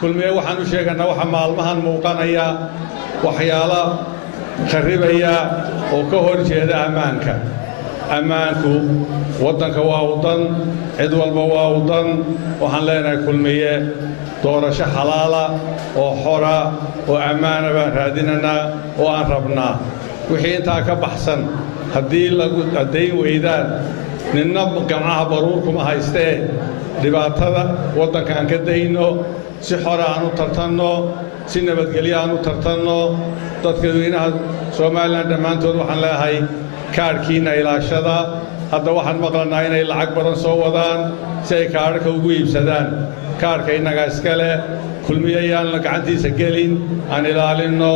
kulmiye waxaan u sheegaynaa waxa maalmahan muuqanaya waxyaalo kharibaya oo ka hor jeeda ammaanka ammaanku waddanka waa wadan cid walba waa wadan waxaan leenahay kulmiye doorasho xalaala oo xora oo ammaana baan raadinanaa oo aan rabnaa wixii intaa ka baxsan haddii lagu caddayn weydaan ninna gamcaha baruurkuma haystee dhibaatada waddanka aan ka dayno si xora aan u tartanno si nabadgelyo aan u tartanno dadka dadweynaha Soomaaliland dhammaantood waxaan leeyahay kaarkiina ilaashada hadda waxaan maqlanaa inay lacag badan soo wadaan si ay kaarka ugu iibsadaan kaarka inaga iska leh kulmiye ayaan la gacantiisa gelin aan ilaalinno